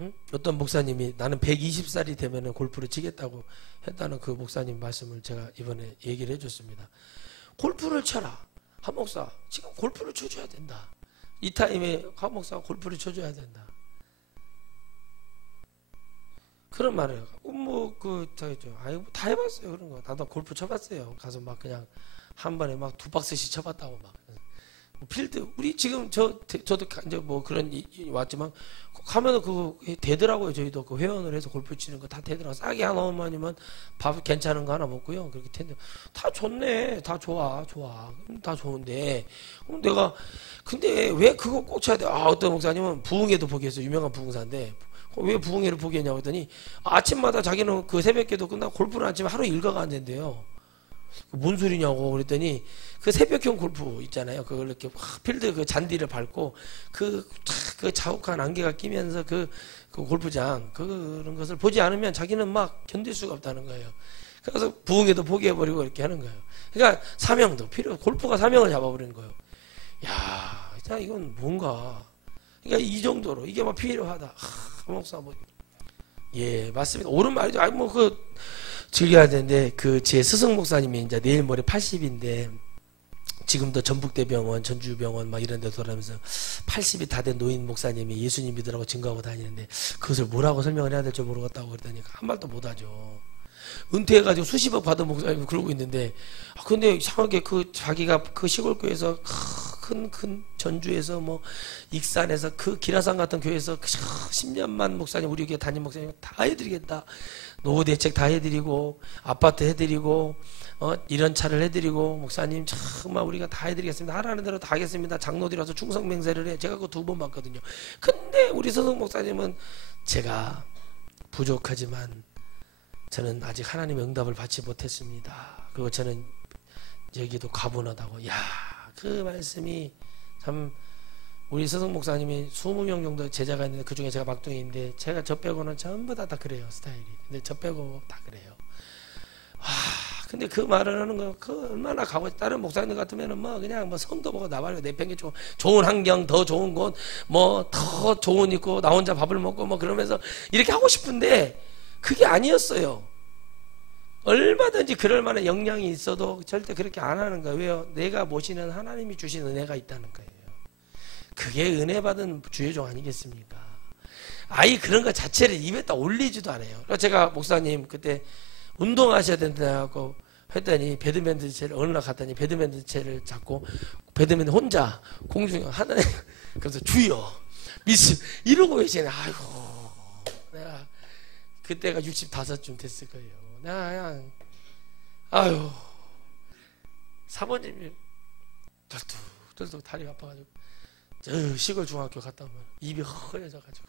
응? 어떤 목사님이 나는 120살이 되면 골프를 치겠다고 했다는 그 목사님 말씀을 제가 이번에 얘기를 해줬습니다. 골프를 쳐라. 한 목사 지금 골프를 쳐줘야 된다. 이 타임에 한 목사가 골프를 쳐줘야 된다. 그런 말을 다 해봤어요. 그런 거 나도 골프 쳐봤어요. 가서 막 그냥 한 번에 막 2박스씩 쳐봤다고 막 필드 우리 지금 저도 이제 뭐 그런 왔지만 가면은 그거 되더라고요. 저희도 그 회원을 해서 골프 치는 거 다 되더라고. 싸게 한 5만이면 밥 괜찮은 거 하나 먹고요. 그렇게 텐데 다 좋네. 다 좋아. 다 좋은데 그럼 내가 근데 왜 그거 꼭 쳐야 돼? 어떤 목사님은 부흥회도 포기했어요. 유명한 부흥사인데 왜 부흥회를 포기했냐고 했더니 아침마다 자기는 그 새벽기도 끝나고 골프는 아침에 하루 일과가 안 된대요. 뭔 소리냐고 그랬더니 그 새벽형 골프 있잖아요. 그걸 이렇게 필드 그 잔디를 밟고 그 자욱한 안개가 끼면서 그 골프장 그런 것을 보지 않으면 자기는 막 견딜 수가 없다는 거예요. 그래서 부흥회도 포기해버리고 이렇게 하는 거예요. 그러니까 사명도 골프가 사명을 잡아버리는 거예요. 야, 진짜 이건 뭔가. 그러니까 이 정도로 이게 막 필요하다. 목사 뭐 예, 맞습니다. 옳은 말이죠. 아니 뭐 즐겨야 되는데 제 스승 목사님이 이제 내일 모레 80인데 지금도 전북대병원, 전주병원 막 이런 데 돌아다니면서 80이 다 된 노인 목사님이 예수님 믿으라고 증거하고 다니는데 그것을 뭐라고 설명을 해야 될지 모르겠다고 그러더니 한 말도 못 하죠. 은퇴해가지고 수십억 받은 목사님이 그러고 있는데 근데 이상하게 자기가 시골 교회에서 큰 전주에서 뭐 익산에서 기라산 같은 교회에서 10년만 목사님 우리 교회 담임 목사님 다 해드리겠다. 노후 대책 다 해드리고 아파트 해드리고 이런 차를 해드리고 목사님 정말 우리가 다 해드리겠습니다. 하라는 대로 다 하겠습니다. 장로들이 와서 충성 맹세를 해. 제가 그거 2번 봤거든요. 근데 우리 서성 목사님은 제가 부족하지만 저는 아직 하나님의 응답을 받지 못했습니다. 그리고 저는 여기도 과분하다고. 그 말씀이 참 우리 서성 목사님이 20명 정도 제자가 있는데 그중에 제가 막둥이인데 제가 저 빼고는 전부 다 그래요. 스타일이. 근데 저 빼고 다 그래요. 근데 그 말을 하는 거 얼마나 다른 목사님들 같으면은 그냥 성도 보고 나발이고 내팽개치고 좋은 환경 더 좋은 곳 더 좋은 있고 나 혼자 밥을 먹고 그러면서 이렇게 하고 싶은데 그게 아니었어요. 얼마든지 그럴 만한 역량이 있어도 절대 그렇게 안 하는 거예요. 왜요? 내가 모시는 하나님이 주신 은혜가 있다는 거예요. 그게 은혜 받은 주의종 아니겠습니까? 아예 그런 것 자체를 입에다 올리지도 않아요. 그래서 제가 목사님 그때 운동하셔야 된다고 했더니 배드민턴채를 어느 날 갔더니 배드민턴채를 잡고 배드민턴 혼자 공중에 하나님 그래서 주여 미스 이러고 계시네. 아이고 내가 그때가 65쯤 됐을 거예요. 내가 그냥 아유 사모님이 덜뚝 다리가 아파가지고 저 시골 중학교 갔다 오면 입이 허해져가지고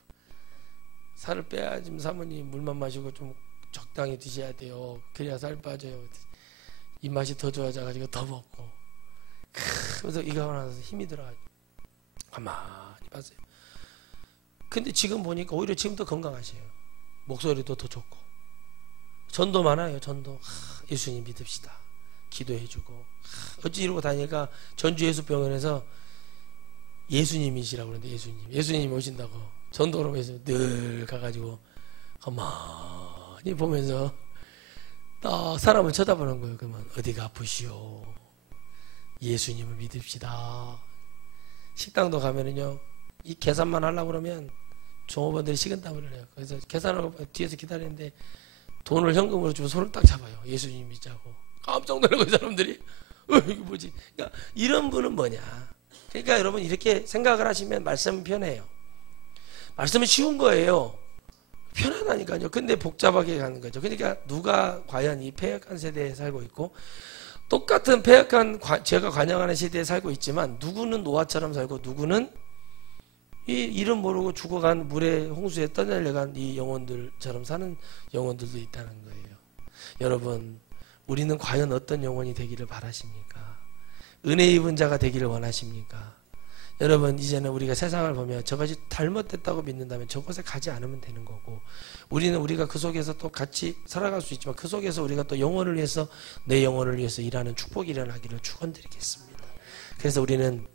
살을 빼야지 사모님 물만 마시고 좀 적당히 드셔야 돼요. 그래야 살 빠져요. 입맛이 더 좋아져가지고 더 먹고 그래서 이거 하고 나서 힘이 들어가지고 가만히 봤어요. 근데 지금 보니까 오히려 지금 더 건강하세요. 목소리도 더 좋고 전도 많아요. 전도 예수님 믿읍시다. 기도해주고 어찌 이러고 다니니까 전주예수병원에서 예수님이시라고 그러는데 예수님이 오신다고 전도로 해서 늘 가가지고 가만히 보면서 딱 사람을 쳐다보는 거예요. 그러면 어디가 아프시오? 예수님을 믿읍시다. 식당도 가면은요 이 계산만 하려고 그러면 종업원들이 식은땀을 해요. 그래서 계산하고 뒤에서 기다리는데 돈을 현금으로 주면 손을 딱 잡아요. 예수님 믿자고. 깜짝 놀라고 이 사람들이 이게 뭐지? 그러니까 이런 분은 뭐냐? 그러니까 여러분 이렇게 생각을 하시면 말씀은 편해요. 말씀은 쉬운 거예요. 편하다니까요. 근데 복잡하게 가는 거죠. 그러니까 누가 과연 이 패역한 세대에 살고 있고 똑같은 패역한 제가 관영하는 시대에 살고 있지만 누구는 노아처럼 살고 누구는 이 이름 모르고 죽어간 물에 홍수에 떠내려간 이 영혼들처럼 사는 영혼들도 있다는 거예요. 여러분 우리는 과연 어떤 영혼이 되기를 바라십니까? 은혜 입은 자가 되기를 원하십니까? 여러분 이제는 우리가 세상을 보면 저것이 잘못됐다고 믿는다면 저곳에 가지 않으면 되는 거고 우리는 우리가 그 속에서 또 같이 살아갈 수 있지만 그 속에서 우리가 또 영혼을 위해서 내 영혼을 위해서 일하는 축복이 일어나기를 축원드리겠습니다. 그래서 우리는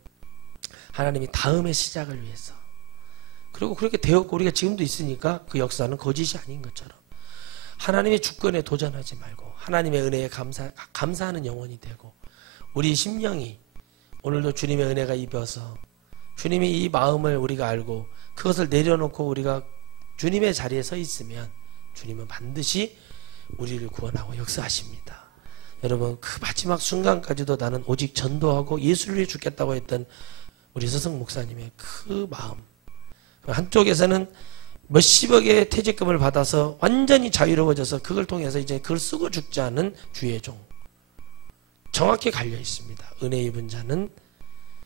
하나님이 다음의 시작을 위해서 그리고 그렇게 되었고 우리가 지금도 있으니까 그 역사는 거짓이 아닌 것처럼 하나님의 주권에 도전하지 말고 하나님의 은혜에 감사하는 영혼이 되고 우리 심령이 오늘도 주님의 은혜가 입어서 주님이 이 마음을 우리가 알고 그것을 내려놓고 우리가 주님의 자리에 서 있으면 주님은 반드시 우리를 구원하고 역사하십니다. 여러분 그 마지막 순간까지도 나는 오직 전도하고 예수를 위해 죽겠다고 했던 우리 서성 목사님의 그 마음 한쪽에서는 몇십억의 퇴직금을 받아서 완전히 자유로워져서 그걸 통해서 이제 그걸 쓰고 죽지 않은 주의 종 정확히 갈려 있습니다. 은혜 입은 자는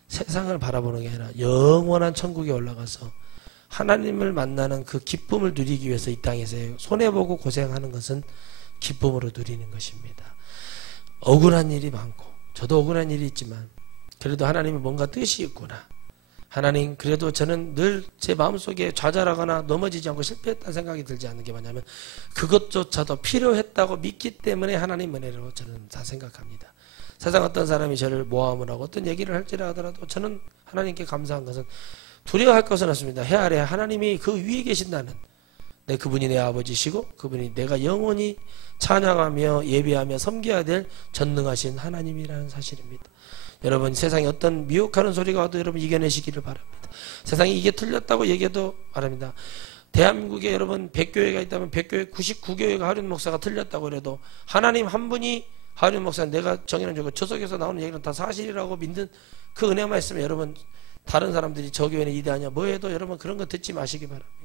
세상을 바라보는 게 아니라 영원한 천국에 올라가서 하나님을 만나는 그 기쁨을 누리기 위해서 이 땅에서 손해보고 고생하는 것은 기쁨으로 누리는 것입니다. 억울한 일이 많고 저도 억울한 일이 있지만 그래도 하나님이 뭔가 뜻이 있구나. 하나님 그래도 저는 늘 제 마음속에 좌절하거나 넘어지지 않고 실패했다는 생각이 들지 않는 게 뭐냐면 그것조차도 필요했다고 믿기 때문에 하나님 은혜로 저는 다 생각합니다. 세상 어떤 사람이 저를 모함을 하고 어떤 얘기를 할지라 하더라도 저는 하나님께 감사한 것은 두려워할 것은 없습니다. 해 아래 하나님이 그 위에 계신다는 그분이 내 아버지시고 그분이 내가 영원히 찬양하며 예배하며 섬겨야 될 전능하신 하나님이라는 사실입니다. 여러분, 세상에 어떤 미혹하는 소리가 와도 여러분 이겨내시기를 바랍니다. 세상이 이게 틀렸다고 얘기해도 바랍니다. 대한민국에 여러분 100교회가 있다면 100교회 99교회가 하륜 목사가 틀렸다고 그래도 하나님 한 분이 하륜 목사 내가 정의는 주고 저 속에서 나오는 얘기는 다 사실이라고 믿는 그 은혜만 있으면 여러분 다른 사람들이 저 교회는 이대하냐 뭐 해도 여러분 그런 거 듣지 마시기 바랍니다.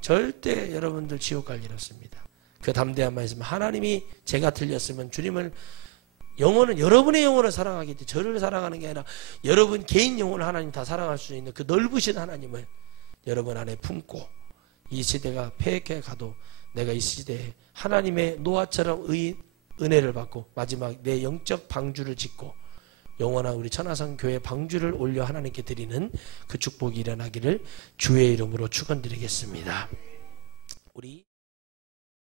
절대 여러분들 지옥 갈 일 없습니다. 그 담대함만 있으면 하나님이 제가 틀렸으면 주님을 영혼은 여러분의 영혼을 사랑하기 때문에 저를 사랑하는 게 아니라 여러분 개인 영혼을 하나님 다 사랑할 수 있는 그 넓으신 하나님을 여러분 안에 품고 이 시대가 폐역해 가도 내가 이 시대에 하나님의 노아처럼 은혜를 받고 마지막 내 영적 방주를 짓고 영원한 우리 천하성 교회 방주를 올려 하나님께 드리는 그 축복이 일어나기를 주의 이름으로 축원드리겠습니다. 우리